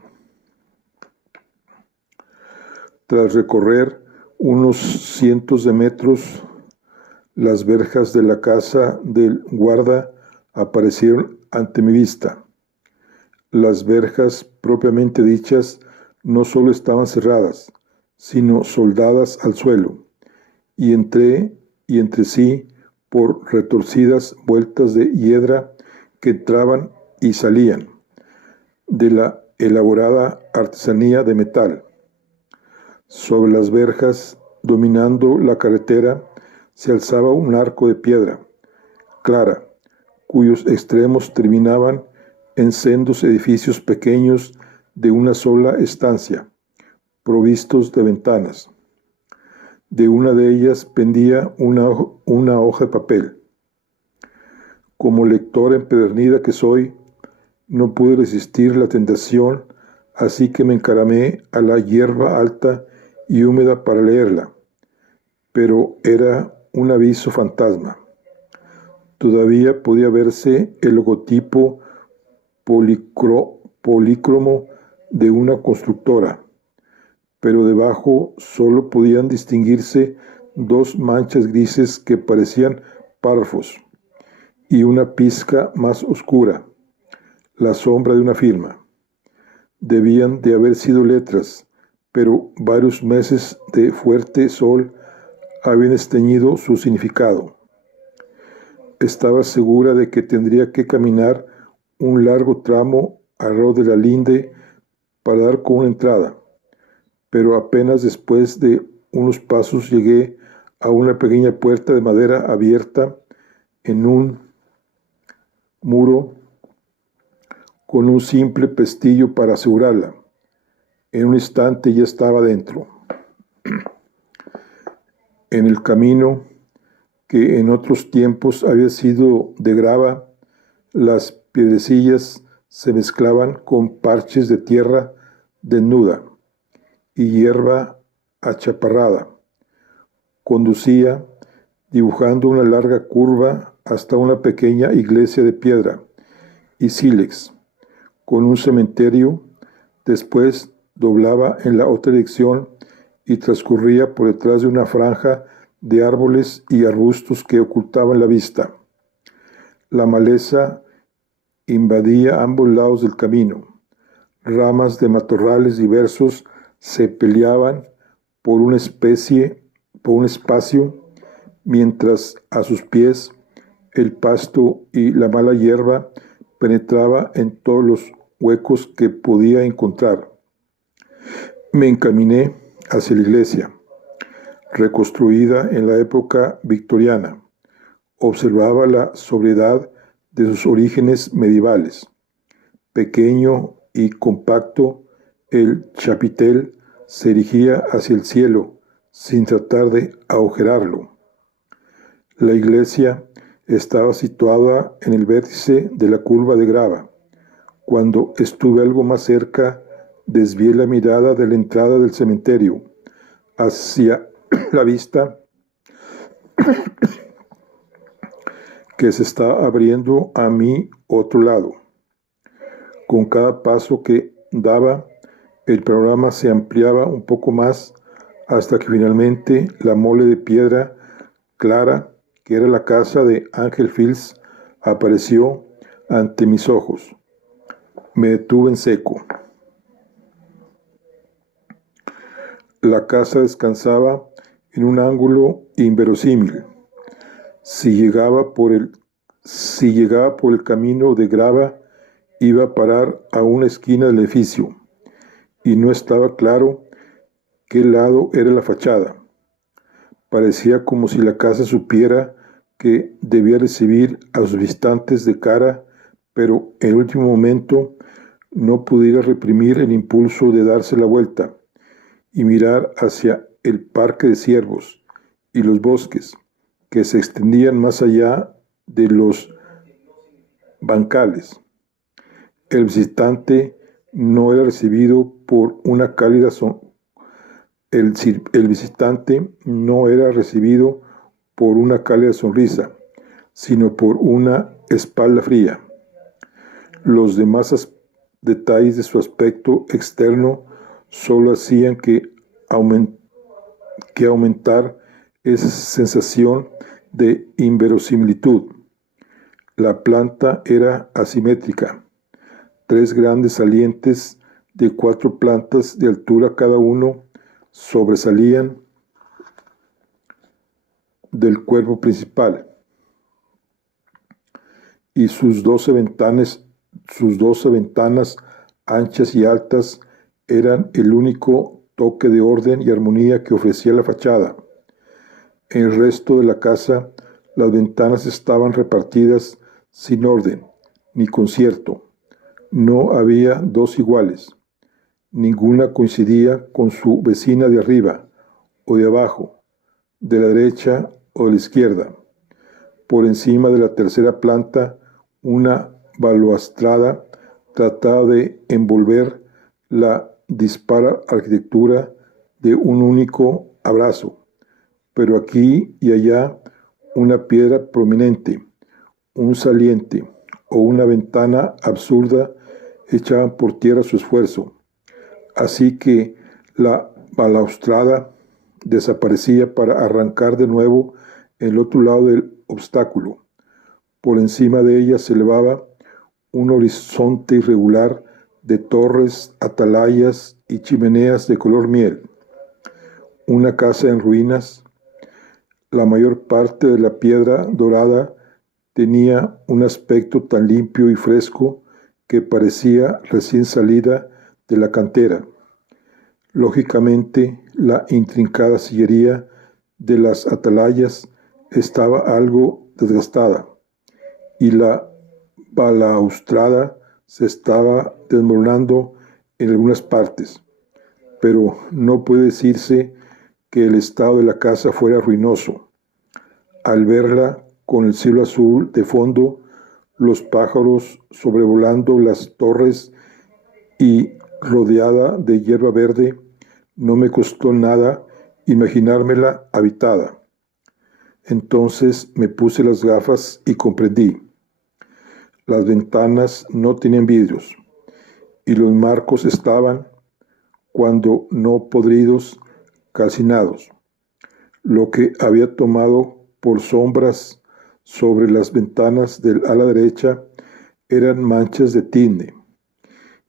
Tras recorrer unos cientos de metros, las verjas de la casa del guarda aparecieron ante mi vista. Las verjas propiamente dichas no solo estaban cerradas, sino soldadas al suelo, y entre sí por retorcidas vueltas de hiedra que entraban y salían de la elaborada artesanía de metal. Sobre las verjas, dominando la carretera, se alzaba un arco de piedra clara, cuyos extremos terminaban en sendos edificios pequeños de una sola estancia, provistos de ventanas. De una de ellas pendía una hoja de papel. Como lectora empedernida que soy, no pude resistir la tentación, así que me encaramé a la hierba alta y húmeda para leerla, pero era un aviso fantasma. Todavía podía verse el logotipo polícromo de una constructora, pero debajo solo podían distinguirse dos manchas grises que parecían párrafos y una pizca más oscura, la sombra de una firma. Debían de haber sido letras, pero varios meses de fuerte sol habían esteñido su significado. Estaba segura de que tendría que caminar un largo tramo alrededor de la linde para dar con una entrada, pero apenas después de unos pasos llegué a una pequeña puerta de madera abierta en un muro con un simple pestillo para asegurarla. En un instante ya estaba dentro. En el camino, que en otros tiempos había sido de grava, las piedrecillas se mezclaban con parches de tierra desnuda y hierba achaparrada. Conducía, dibujando una larga curva, hasta una pequeña iglesia de piedra y sílex, con un cementerio. Después doblaba en la otra dirección y transcurría por detrás de una franja de árboles y arbustos que ocultaban la vista. La maleza invadía ambos lados del camino. Ramas de matorrales diversos se peleaban por un espacio, mientras a sus pies el pasto y la mala hierba penetraba en todos los huecos que podía encontrar. Me encaminé hacia la iglesia, reconstruida en la época victoriana. Observaba la sobriedad de sus orígenes medievales. Pequeño y compacto, el chapitel se erigía hacia el cielo sin tratar de agujerarlo. La iglesia estaba situada en el vértice de la curva de grava. Cuando estuve algo más cerca, desvié la mirada de la entrada del cementerio hacia la vista que se estaba abriendo a mi otro lado. Con cada paso que daba, el panorama se ampliaba un poco más hasta que finalmente la mole de piedra clara, que era la casa de Ángel Fils, apareció ante mis ojos. Me detuve en seco. La casa descansaba en un ángulo inverosímil. Si llegaba por el camino de grava, iba a parar a una esquina del edificio, y no estaba claro qué lado era la fachada. Parecía como si la casa supiera que debía recibir a sus visitantes de cara, pero en el último momento no pudiera reprimir el impulso de darse la vuelta y mirar hacia el parque de ciervos y los bosques que se extendían más allá de los bancales. El visitante no era recibido por una cálida sonrisa, sino por una espalda fría. Los demás detalles de su aspecto externo solo hacían que que aumentar esa sensación de inverosimilitud. La planta era asimétrica. 3 grandes salientes de 4 plantas de altura cada uno sobresalían del cuerpo principal, y sus 12 ventanas anchas y altas eran el único toque de orden y armonía que ofrecía la fachada. En el resto de la casa, las ventanas estaban repartidas sin orden ni concierto. No había 2 iguales. Ninguna coincidía con su vecina de arriba o de abajo, de la derecha o de la izquierda. Por encima de la tercera planta, una balaustrada trataba de envolver la dispara arquitectura de un único abrazo, pero aquí y allá una piedra prominente, un saliente o una ventana absurda echaban por tierra su esfuerzo, así que la balaustrada desaparecía para arrancar de nuevo el otro lado del obstáculo. Por encima de ella se elevaba un horizonte irregular de torres, atalayas y chimeneas de color miel. Una casa en ruinas. La mayor parte de la piedra dorada tenía un aspecto tan limpio y fresco que parecía recién salida de la cantera. Lógicamente, la intrincada sillería de las atalayas estaba algo desgastada, y la balaustrada se estaba desmoronando en algunas partes, pero no puede decirse que el estado de la casa fuera ruinoso. Al verla con el cielo azul de fondo, los pájaros sobrevolando las torres y rodeada de hierba verde, no me costó nada imaginármela habitada. Entonces me puse las gafas y comprendí. Las ventanas no tenían vidrios y los marcos estaban, cuando no podridos, calcinados. Lo que había tomado por sombras sobre las ventanas del ala derecha eran manchas de tinte,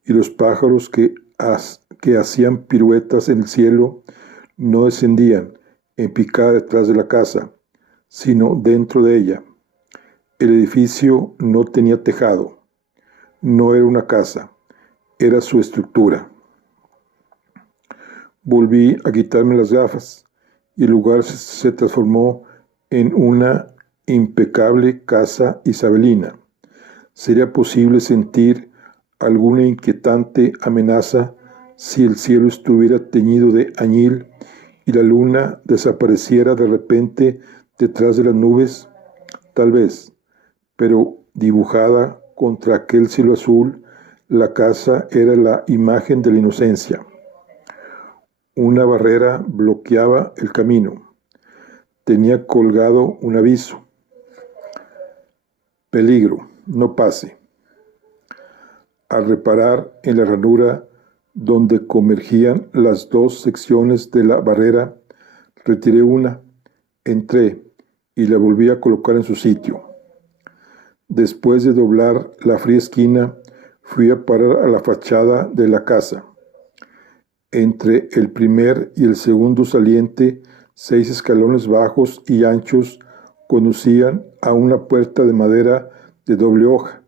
y los pájaros que hacían piruetas en el cielo no descendían en picada detrás de la casa, sino dentro de ella. El edificio no tenía tejado. No era una casa, era su estructura. Volví a quitarme las gafas y el lugar se transformó en una impecable casa isabelina. ¿Sería posible sentir alguna inquietante amenaza si el cielo estuviera teñido de añil y la luna desapareciera de repente detrás de las nubes? Tal vez, pero dibujada contra aquel cielo azul, la casa era la imagen de la inocencia. Una barrera bloqueaba el camino. Tenía colgado un aviso: peligro, no pase. Al reparar en la ranura donde convergían las 2 secciones de la barrera, retiré una, entré y la volví a colocar en su sitio. Después de doblar la fría esquina, fui a parar a la fachada de la casa. Entre el primer y el segundo saliente, 6 escalones bajos y anchos conducían a una puerta de madera de doble hoja.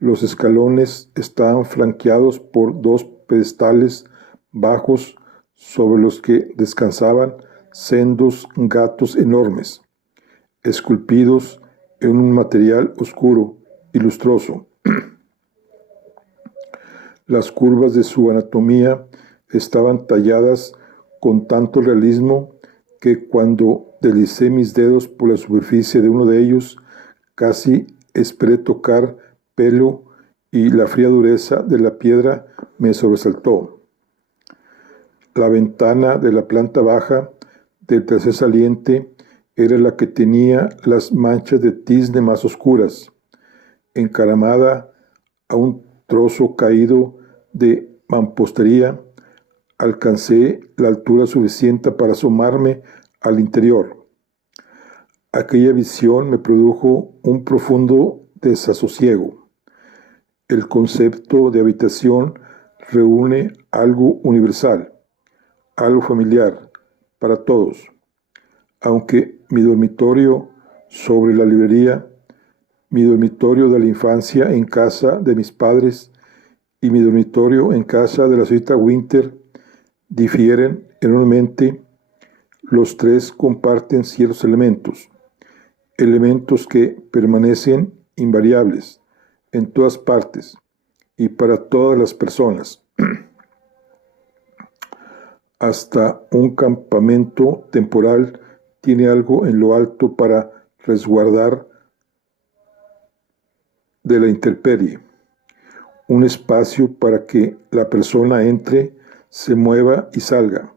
Los escalones estaban flanqueados por 2 pedestales bajos sobre los que descansaban sendos gatos enormes, esculpidos en un material oscuro y lustroso. Las curvas de su anatomía estaban talladas con tanto realismo que cuando deslicé mis dedos por la superficie de uno de ellos, casi esperé tocar pelo y la fría dureza de la piedra me sobresaltó. La ventana de la planta baja del tercer saliente era la que tenía las manchas de tizne más oscuras, encaramada a un trozo caído de mampostería. alcancé la altura suficiente para asomarme al interior. Aquella visión me produjo un profundo desasosiego. El concepto de habitación reúne algo universal, algo familiar para todos. Aunque mi dormitorio sobre la librería, mi dormitorio de la infancia en casa de mis padres y mi dormitorio en casa de la señorita Winter difieren enormemente, los tres comparten ciertos elementos que permanecen invariables en todas partes y para todas las personas. Hasta un campamento temporal tiene algo en lo alto para resguardar de la intemperie, un espacio para que la persona entre, se mueva y salga,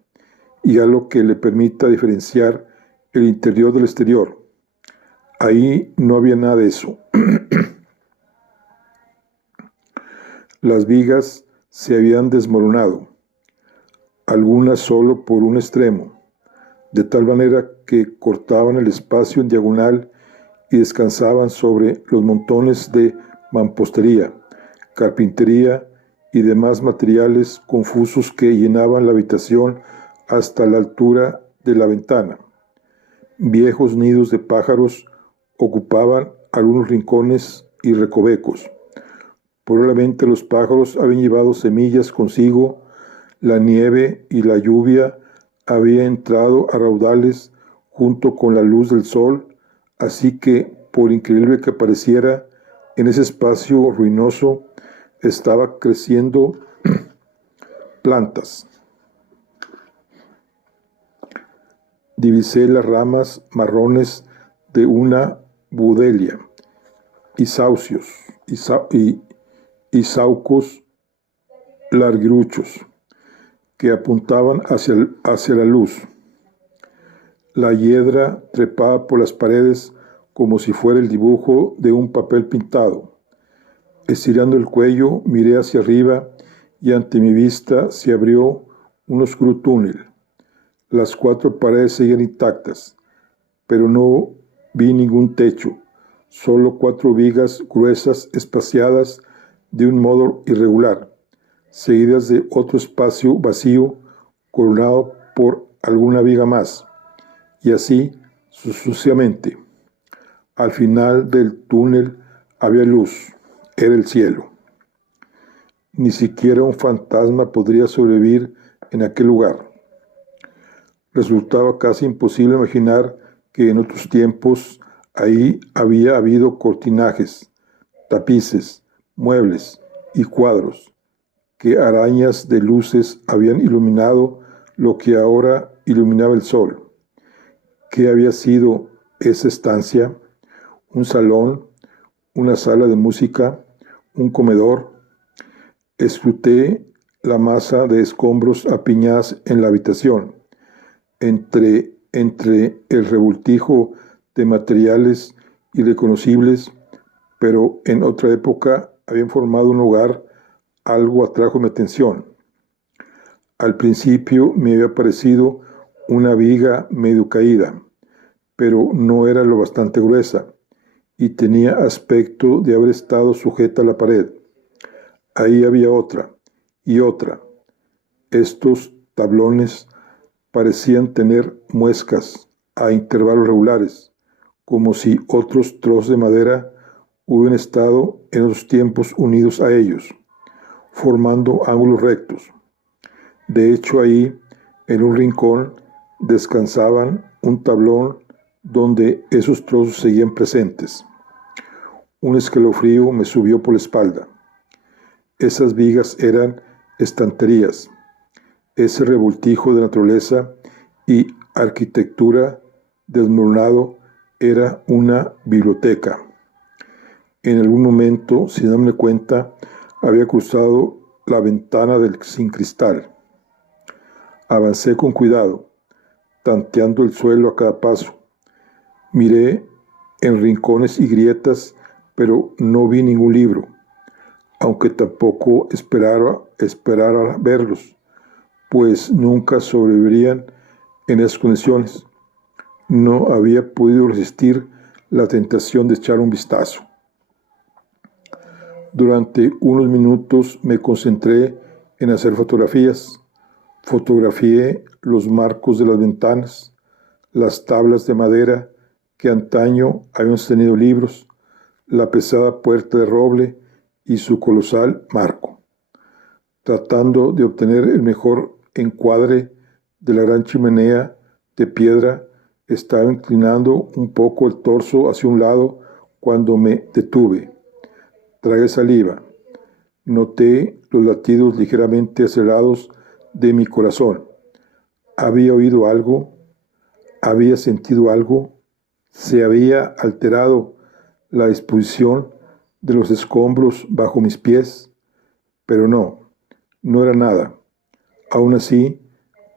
y algo que le permita diferenciar el interior del exterior. Ahí no había nada de eso. Las vigas se habían desmoronado, algunas solo por un extremo, de tal manera que cortaban el espacio en diagonal y descansaban sobre los montones de mampostería, carpintería y demás materiales confusos que llenaban la habitación hasta la altura de la ventana. Viejos nidos de pájaros ocupaban algunos rincones y recovecos. Probablemente los pájaros habían llevado semillas consigo, la nieve y la lluvia había entrado a raudales junto con la luz del sol, así que, por increíble que pareciera, en ese espacio ruinoso estaba creciendo plantas. Divisé las ramas marrones de una budelia y saucios y saucos larguiruchos que apuntaban hacia la luz. La hiedra trepaba por las paredes como si fuera el dibujo de un papel pintado. Estirando el cuello, miré hacia arriba y ante mi vista se abrió un oscuro túnel. Las 4 paredes seguían intactas, pero no vi ningún techo, solo 4 vigas gruesas espaciadas de un modo irregular, seguidas de otro espacio vacío coronado por alguna viga más, y así sucesivamente. Al final del túnel había luz, era el cielo. Ni siquiera un fantasma podría sobrevivir en aquel lugar. Resultaba casi imposible imaginar que en otros tiempos ahí había habido cortinajes, tapices, muebles y cuadros, que arañas de luces habían iluminado lo que ahora iluminaba el sol. ¿Qué había sido esa estancia? ¿Un salón? ¿Una sala de música? ¿Un comedor? Escruté la masa de escombros apiñadas en la habitación. Entre el revoltijo de materiales irreconocibles, pero en otra época habían formado un hogar, algo atrajo mi atención. Al principio me había parecido una viga medio caída, pero no era lo bastante gruesa, y tenía aspecto de haber estado sujeta a la pared. Ahí había otra, y otra. Estos tablones parecían tener muescas a intervalos regulares, como si otros trozos de madera hubieran estado en otros tiempos unidos a ellos, formando ángulos rectos. De hecho, ahí, en un rincón, descansaban un tablón donde esos trozos seguían presentes. Un escalofrío me subió por la espalda. Esas vigas eran estanterías. Ese revoltijo de naturaleza y arquitectura desmoronado era una biblioteca. En algún momento, sin darme cuenta, había cruzado la ventana sin cristal. Avancé con cuidado, tanteando el suelo a cada paso. Miré en rincones y grietas, pero no vi ningún libro, aunque tampoco esperara verlos, pues nunca sobrevivirían en esas condiciones. No había podido resistir la tentación de echar un vistazo. Durante unos minutos me concentré en hacer fotografías. Fotografié los marcos de las ventanas, las tablas de madera que antaño habían sostenido libros, la pesada puerta de roble y su colosal marco. Tratando de obtener el mejor encuadre de la gran chimenea de piedra, estaba inclinando un poco el torso hacia un lado cuando me detuve. Tragué saliva. Noté los latidos ligeramente acelerados de mi corazón. ¿Había oído algo? ¿Había sentido algo? ¿Se había alterado la disposición de los escombros bajo mis pies? Pero no era nada. Aún así,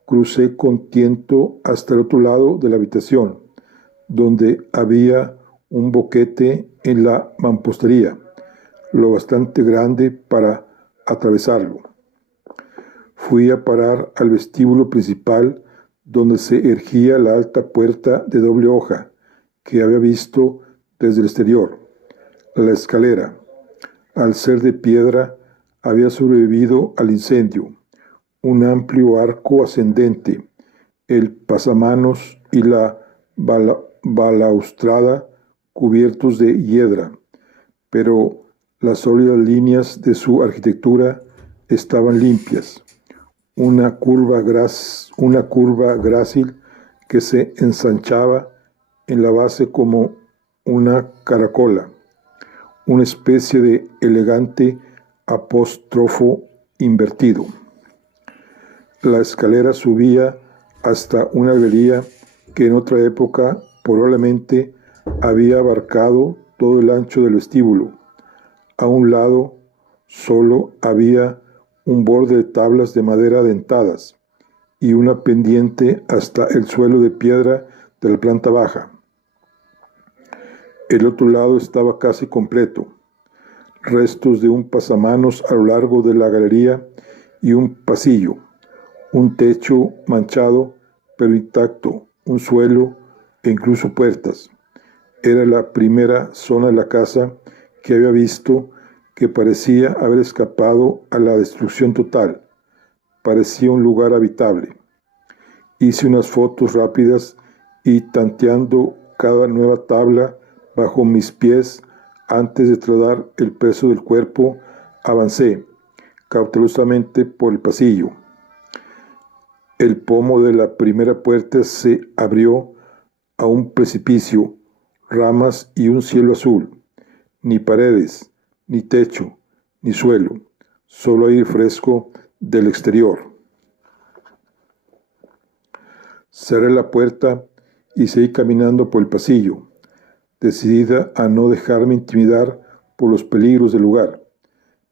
crucé con tiento hasta el otro lado de la habitación, donde había un boquete en la mampostería, lo bastante grande para atravesarlo. Fui a parar al vestíbulo principal, donde se erguía la alta puerta de doble hoja que había visto desde el exterior. La escalera, al ser de piedra, había sobrevivido al incendio. Un amplio arco ascendente, el pasamanos y la balaustrada cubiertos de hiedra, pero las sólidas líneas de su arquitectura estaban limpias. Una curva grácil que se ensanchaba en la base como una caracola, una especie de elegante apóstrofo invertido. La escalera subía hasta una galería que en otra época probablemente había abarcado todo el ancho del vestíbulo. A un lado solo había un borde de tablas de madera dentadas y una pendiente hasta el suelo de piedra de la planta baja. El otro lado estaba casi completo. Restos de un pasamanos a lo largo de la galería y un pasillo, un techo manchado pero intacto, un suelo e incluso puertas. Era la primera zona de la casa que había visto que parecía haber escapado a la destrucción total. Parecía un lugar habitable. Hice unas fotos rápidas y tanteando cada nueva tabla bajo mis pies antes de trasladar el peso del cuerpo, avancé cautelosamente por el pasillo. El pomo de la primera puerta se abrió a un precipicio, ramas y un cielo azul. Ni paredes, ni techo, ni suelo, solo aire fresco del exterior. Cerré la puerta y seguí caminando por el pasillo, decidida a no dejarme intimidar por los peligros del lugar.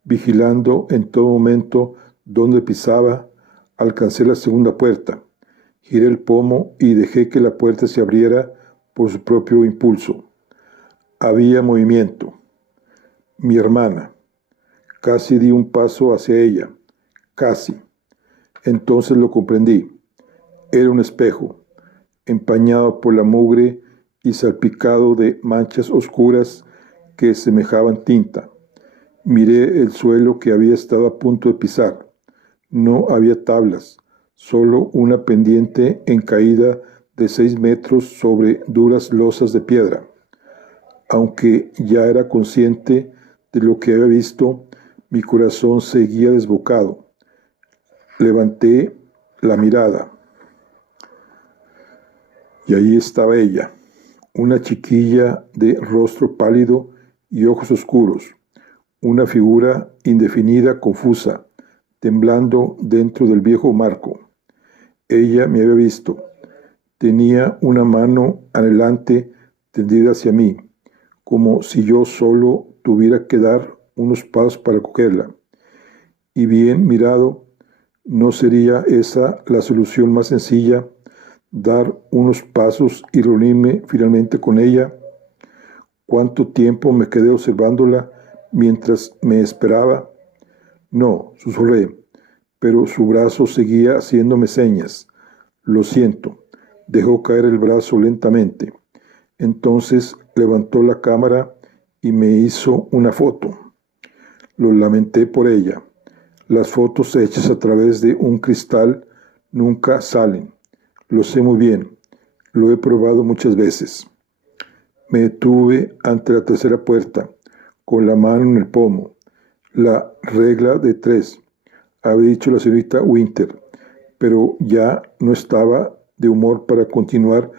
Vigilando en todo momento donde pisaba, alcancé la segunda puerta, giré el pomo y dejé que la puerta se abriera por su propio impulso. Había movimiento. Mi hermana. Casi di un paso hacia ella. Casi. Entonces lo comprendí. Era un espejo, empañado por la mugre y salpicado de manchas oscuras que semejaban tinta. Miré el suelo que había estado a punto de pisar. No había tablas, solo una pendiente en caída de 6 metros sobre duras losas de piedra. Aunque ya era consciente de lo que había visto, mi corazón seguía desbocado. Levanté la mirada. Y ahí estaba ella, una chiquilla de rostro pálido y ojos oscuros, una figura indefinida, confusa, temblando dentro del viejo marco. Ella me había visto. Tenía una mano adelante tendida hacia mí, como si yo solo tuviera que dar unos pasos para cogerla. Y bien mirado, ¿no sería esa la solución más sencilla? Dar unos pasos y reunirme finalmente con ella. ¿Cuánto tiempo me quedé observándola mientras me esperaba? No, susurré. pero su brazo seguía haciéndome señas. Lo siento. Dejó caer el brazo lentamente. Entonces levantó la cámara y me hizo una foto. Lo lamenté por ella. Las fotos hechas a través de un cristal nunca salen. Lo sé muy bien. Lo he probado muchas veces. Me detuve ante la tercera puerta, con la mano en el pomo. La regla de 3, había dicho la señorita Winter, pero ya no estaba de humor para continuar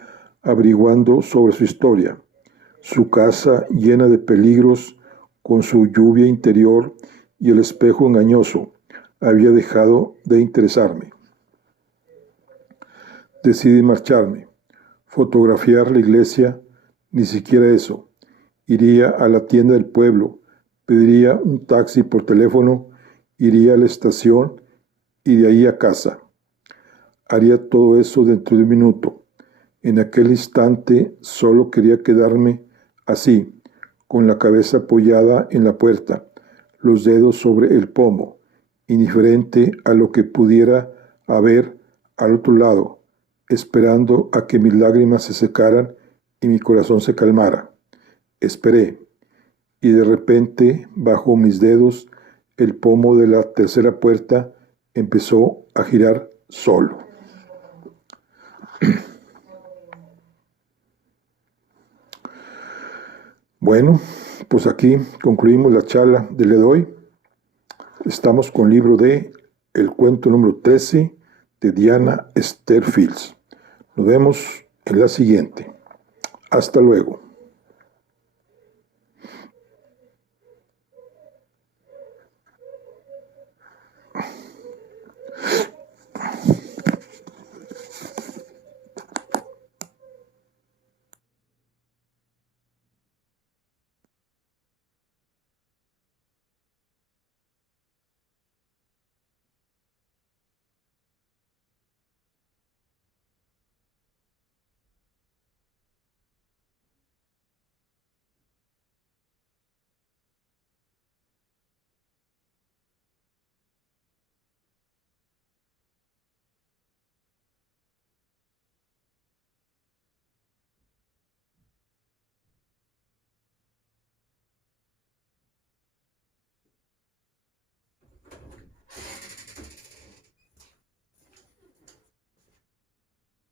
averiguando sobre su historia. Su casa llena de peligros, con su lluvia interior y el espejo engañoso, había dejado de interesarme. Decidí marcharme. Fotografiar la iglesia, ni siquiera eso. Iría a la tienda del pueblo, pediría un taxi por teléfono, iría a la estación y de ahí a casa. Haría todo eso dentro de un minuto. En aquel instante solo quería quedarme así, con la cabeza apoyada en la puerta, los dedos sobre el pomo, indiferente a lo que pudiera haber al otro lado, esperando a que mis lágrimas se secaran y mi corazón se calmara. Esperé, y de repente, bajo mis dedos, el pomo de la tercera puerta empezó a girar solo. Bueno, pues aquí concluimos la charla de Ledoy. Estamos con el libro de El cuento número 13 de Diana Esther Fields. Nos vemos en la siguiente. Hasta luego.